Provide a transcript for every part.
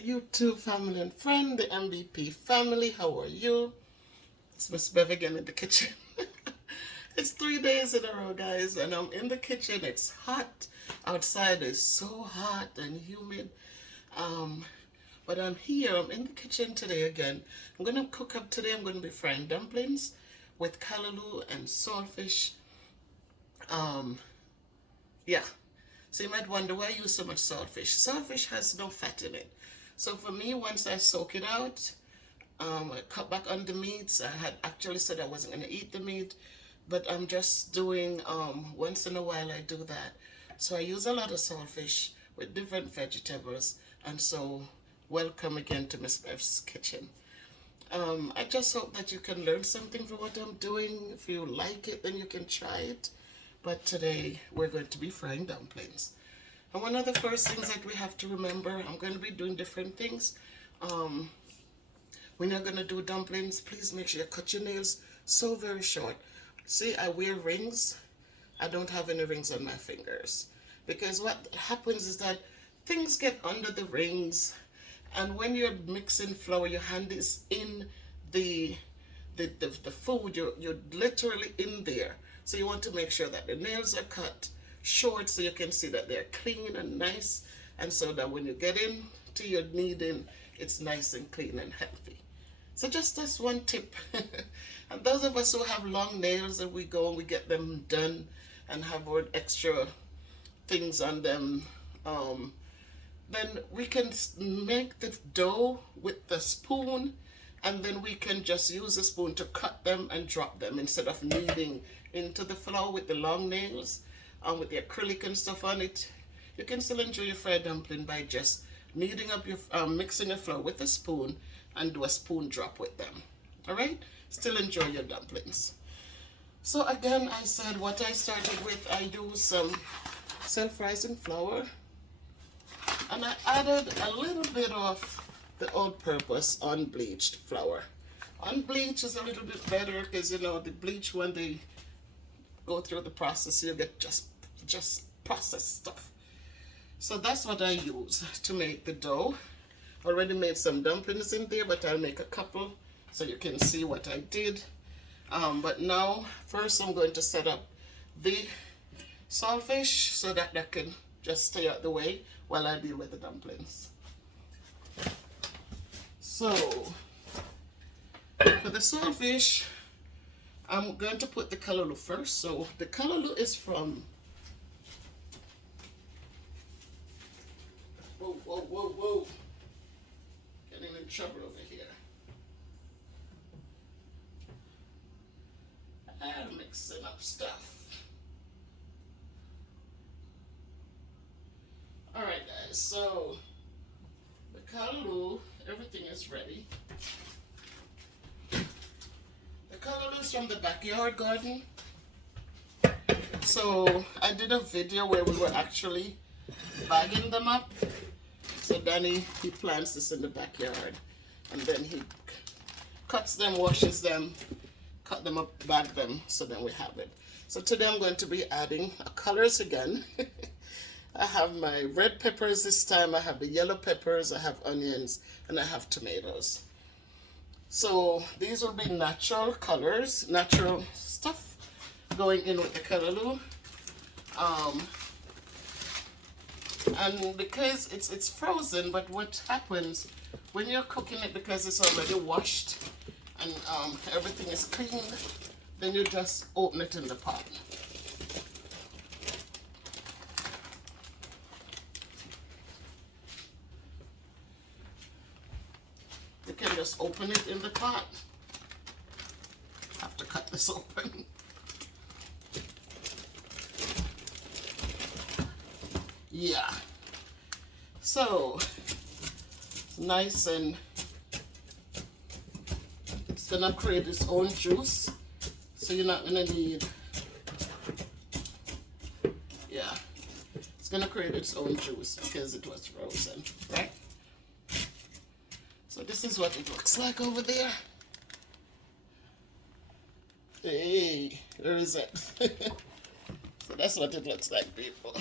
YouTube family and friend, the MVP family. How are you? It's Miss Bev again in the kitchen. It's 3 days in a row, guys, and I'm in the kitchen. It's hot. Outside is so hot and humid. But I'm here. I'm in the kitchen today again. I'm going to cook up today. I'm going to be frying dumplings with callaloo and saltfish. Yeah. So you might wonder why I use so much saltfish. Saltfish has no fat in it. So for me, once I soak it out, I cut back on the meats. I had actually said I wasn't going to eat the meat, but I'm just doing, once in a while I do that. So I use a lot of saltfish with different vegetables. And so welcome again to Miss Bev's kitchen. I just hope that you can learn something from what I'm doing. If you like it, then you can try it. But today we're going to be frying dumplings. And one of the first things that we have to remember, I'm going to be doing different things. When you're going to do dumplings, please make sure you cut your nails so very short. See, I wear rings. I don't have any rings on my fingers. Because what happens is that things get under the rings. And when you're mixing flour, your hand is in the food. You're literally in there. So you want to make sure that the nails are cut short so you can see that they're clean and nice, and so that when you get into your kneading, it's nice and clean and healthy. So just that's one tip. And those of us who have long nails and we go and we get them done and have our extra things on them, then we can make the dough with the spoon, and then we can just use the spoon to cut them and drop them instead of kneading into the flour with the long nails and with the acrylic and stuff on it. You can still enjoy your fried dumpling by just kneading up your mixing your flour with a spoon and do a spoon drop with them. All right, still enjoy your dumplings. So again, I said what I started with, I used some self-rising flour, and I added a little bit of the all-purpose unbleached flour. Unbleached is a little bit better because, you know, the bleach, when they go through the process, you get just processed stuff. So that's what I use to make the dough. Already made some dumplings in there, but I'll make a couple so you can see what I did. But now, first I'm going to set up the saltfish so that that can just stay out the way while I deal with the dumplings. So, for the saltfish, I'm going to put the callaloo first. So the callaloo is from, whoa, getting in trouble over here. I'm mixing up stuff. Alright guys, so the callaloo, everything is ready. Callaloo is from the backyard garden. So I did a video where we were actually bagging them up. So Danny, he plants this in the backyard, and then he cuts them, washes them, cut them up, bag them, so then we have it. So today I'm going to be adding colors again. I have my red peppers this time, I have the yellow peppers, I have onions, and I have tomatoes. So these will be natural colors, natural stuff going in with the callaloo. And because it's frozen, but what happens when you're cooking it, because it's already washed and everything is clean, then you just open it in the pot. You can just open it in the pot. Have to cut this open. Yeah. So, nice, and it's gonna create its own juice. So you're not gonna need, yeah. It's gonna create its own juice because it was frozen, right? So this is what it looks like over there. Hey, where is it? So that's what it looks like, people.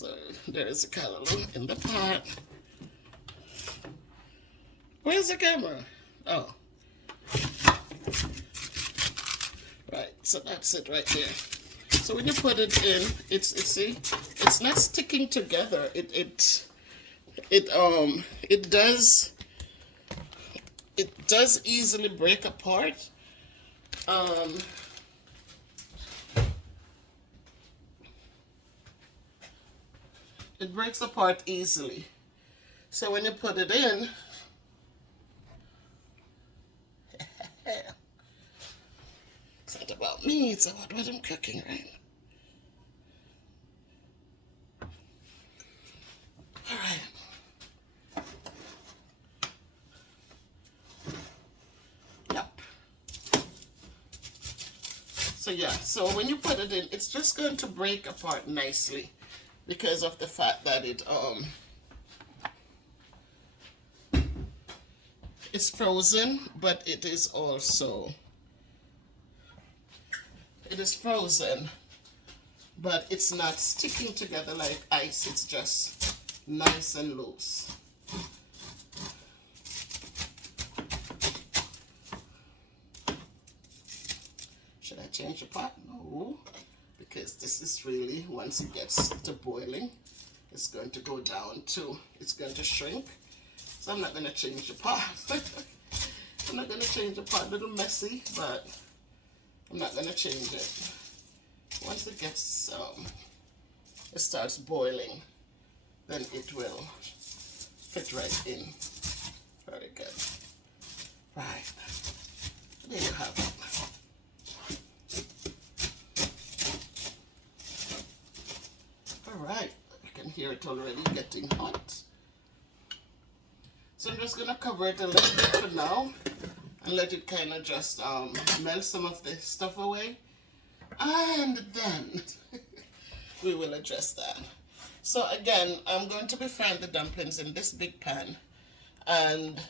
So there is a callaloo in the pot. Where's the camera? Oh. Right, so that's it right there. So when you put it in, see, it's not sticking together. It does easily break apart. It breaks apart easily. So when you put it in, it's not about me, it's about what I'm cooking, right? All right. Yep. So yeah, so when you put it in, it's just going to break apart nicely because of the fact that it's frozen, but it is also frozen, but it's not sticking together like ice. It's just nice and loose. Should I change the pot? No, because this is really, once it gets to boiling, it's going to go down to, it's going to shrink. So I'm not going to change the pot. I'm not going to change the pot. A little messy, but I'm not going to change it. Once it gets, it starts boiling, then it will fit right in. Very good. Right. There you have it. All right. You can hear it already getting hot. So I'm just going to cover it a little bit for now and let it kind of just melt some of the stuff away. And then we will adjust that. So again, I'm going to be frying the dumplings in this big pan. And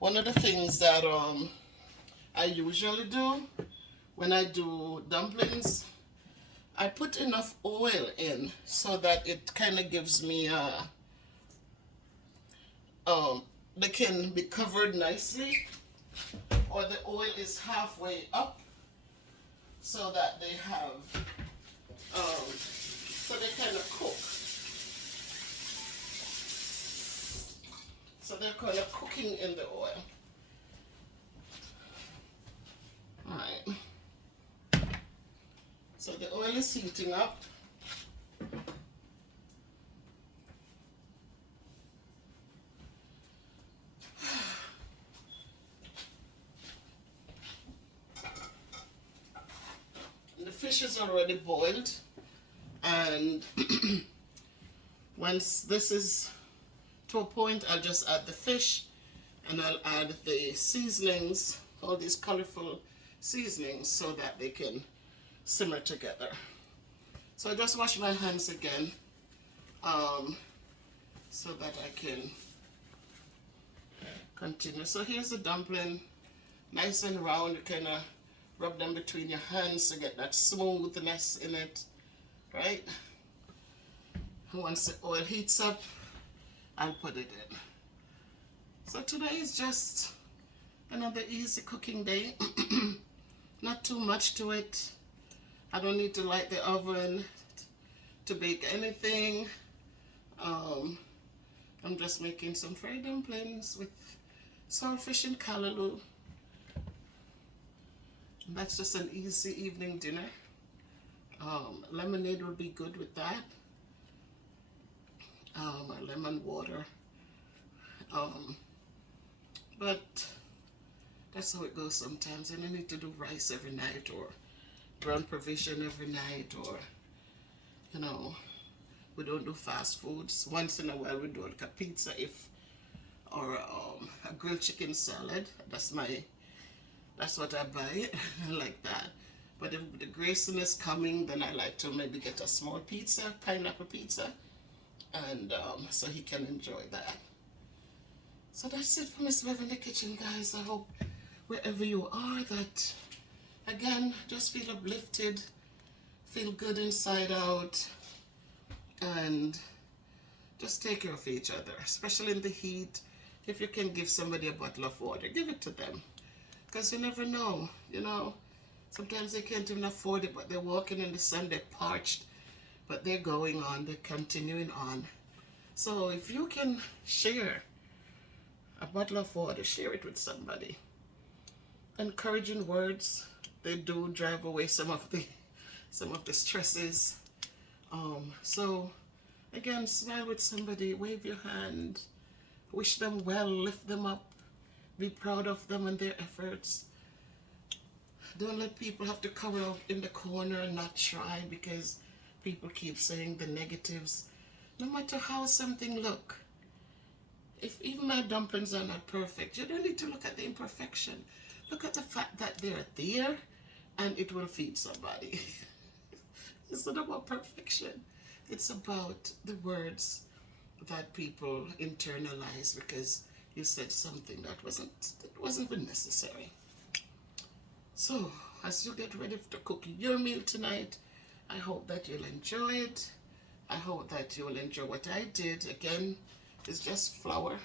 one of the things that I usually do when I do dumplings, I put enough oil in so that it kind of gives me they can be covered nicely, or the oil is halfway up so that they have so they kind of cook. So they're kind of cooking in the oil. Alright. So the oil is heating up. The fish is already boiled, and once this is to a point, I'll just add the fish, and I'll add the seasonings, all these colorful seasonings, so that they can simmer together. So I just wash my hands again so that I can continue. So here's the dumpling, nice and round. You kind of rub them between your hands to get that smoothness in it, right? And once the oil heats up, I'll put it in. So today is just another easy cooking day. Not too much to it. I don't need to light the oven to bake anything. I'm just making some fried dumplings with saltfish and callaloo. And that's just an easy evening dinner. Lemonade would be good with that. Or lemon water. But that's how it goes sometimes. And you need to do rice every night, or brown provision every night, or, you know, we don't do fast foods. Once in a while we do like a pizza, or a grilled chicken salad. That's what I buy. I like that. But if the Grayson is coming, then I like to maybe get a small pizza, pineapple pizza, and so he can enjoy that. So that's it for Miss Bev in the kitchen, guys. I hope wherever you are that, again, just feel uplifted, feel good inside out, and just take care of each other, especially in the heat. If you can give somebody a bottle of water, give it to them, because you never know, you know. Sometimes they can't even afford it, but they're walking in the sun, they're parched, but they're going on, they're continuing on. So if you can share a bottle of water, share it with somebody. Encouraging words, they do drive away some of the stresses. So again, smile with somebody, wave your hand, wish them well, lift them up, be proud of them and their efforts. Don't let people have to cover up in the corner and not try because people keep saying the negatives. No matter how something look, if even my dumplings are not perfect, you don't need to look at the imperfection. Look at the fact that they're there and it will feed somebody. It's not about perfection. It's about the words that people internalize because you said something that wasn't even necessary. So, as you get ready to cook your meal tonight, I hope that you'll enjoy it. I hope that you'll enjoy what I did. Again, it's just flour.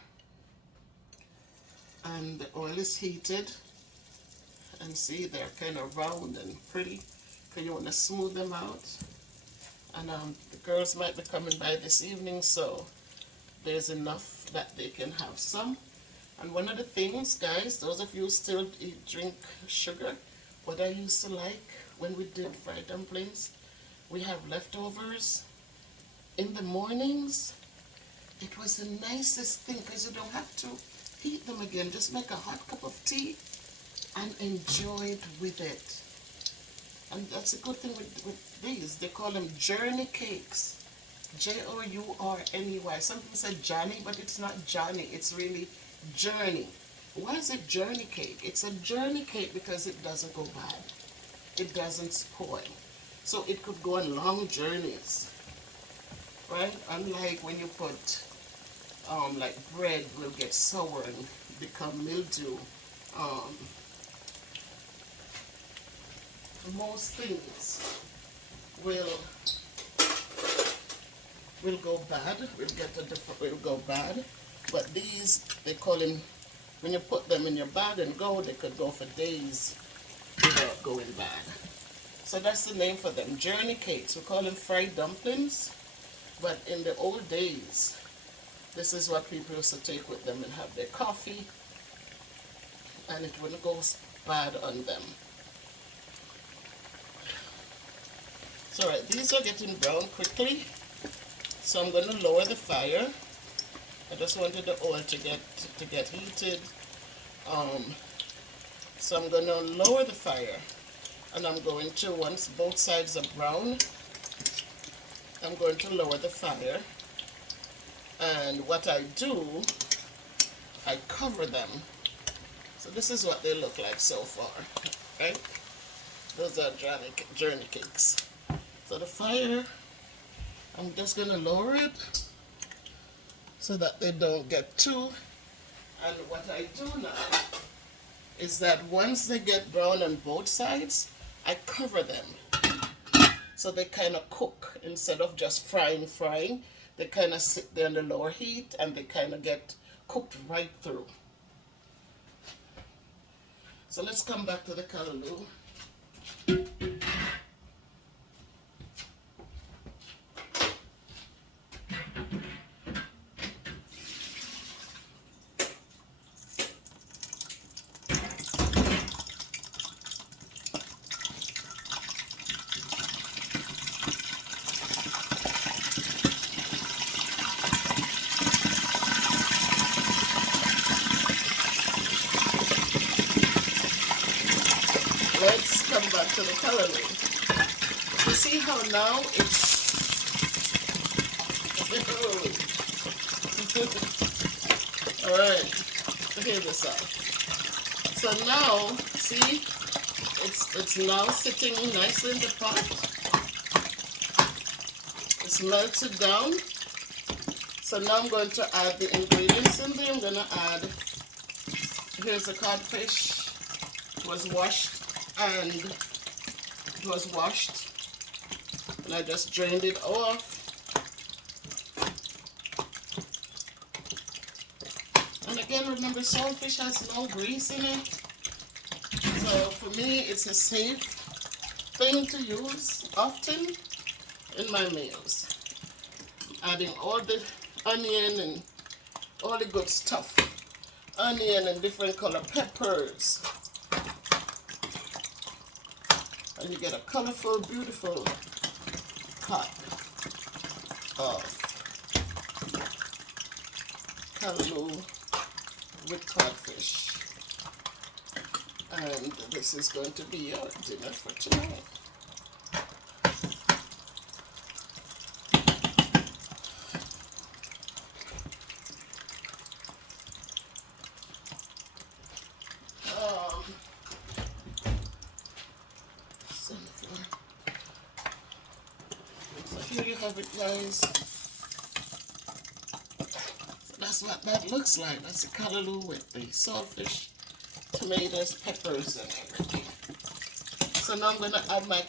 And the oil is heated. And see, they're kind of round and pretty. So you want to smooth them out. And the girls might be coming by this evening, so there's enough that they can have some. And one of the things, guys, those of you who still drink sugar, what I used to like when we did fried dumplings, we have leftovers in the mornings. It was the nicest thing because you don't have to heat them again. Just make a hot cup of tea and enjoy it with it. And that's a good thing with these. They call them journey cakes. Journey. Some people say Johnny, but it's not Johnny. It's really journey. Why is it journey cake? It's a journey cake because it doesn't go bad. It doesn't spoil. So it could go on long journeys. Right? Unlike when you put, like bread will get sour and become mildew. Most things will go bad. Will go bad. But these, they call them, when you put them in your bag and go, they could go for days without going bad. So that's the name for them, journey cakes. We call them fried dumplings. But in the old days, this is what people used to take with them and have their coffee, and it wouldn't go bad on them. So right, these are getting brown quickly, so I'm going to lower the fire. I just wanted the oil to get heated. So I'm going to lower the fire, and I'm going to, once both sides are brown, I'm going to lower the fire. And what I do, I cover them. So this is what they look like so far, right? Those are journey cakes. So the fire, I'm just going to lower it so that they don't get too. And what I do now is that once they get brown on both sides, I cover them. So they kind of cook instead of just frying. They kind of sit there on the lower heat and they kind of get cooked right through. So let's come back to the callaloo. Let's come back to the callaloo. You see how now it's alright, hear this out. So now, see, it's now sitting nicely in the pot. It's melted down. So now I'm going to add the ingredients in there. I'm going to add, here's the codfish. It was washed and I just drained it off. And again, remember, saltfish has no grease in it. So for me, it's a safe thing to use often in my meals. Adding all the onion and all the good stuff. Onion and different color peppers. And you get a colorful, beautiful pot of callaloo with codfish. And this is going to be your dinner for tonight. So here you have it, guys. So that's what that looks like. That's the callaloo with the saltfish, tomatoes, peppers, and everything. So now I'm going to add my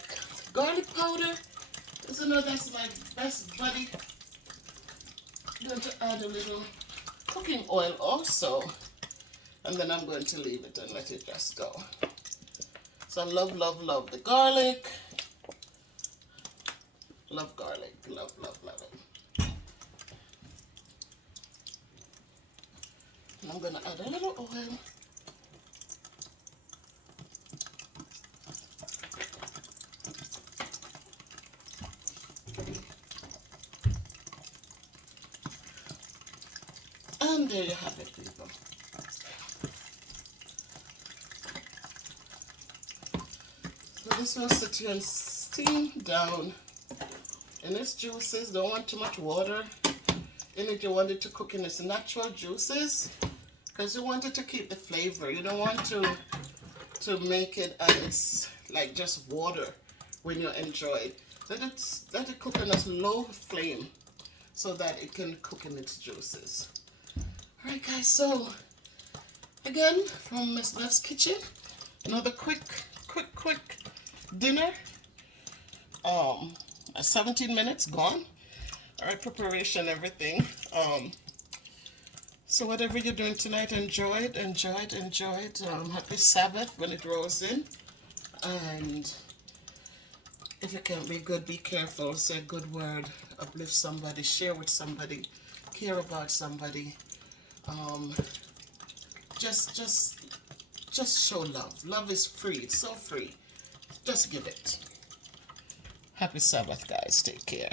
garlic powder. Because you know that's my best buddy. I'm going to add a little cooking oil also. And then I'm going to leave it and let it just go. So I love, love, love the garlic. Love garlic. Love, love, love it. And I'm going to add a little oil. And there you have it, people. So this will sit here and steam down in its juices. Don't want too much water in it. You want it to cook in its natural juices because you want it to keep the flavor. You don't want to make it and it's like just water when you enjoy it. Let it cook on a low flame so that it can cook in its juices. Alright guys, so again from Miss Beth's kitchen, another quick dinner. 17 minutes gone. Alright, preparation, everything. So whatever you're doing tonight, enjoy it. Happy Sabbath when it rolls in. And if you can be good, be careful, say a good word, uplift somebody, share with somebody, care about somebody. Just show love. Love is free. It's so free. Just give it. Happy Sabbath, guys. Take care.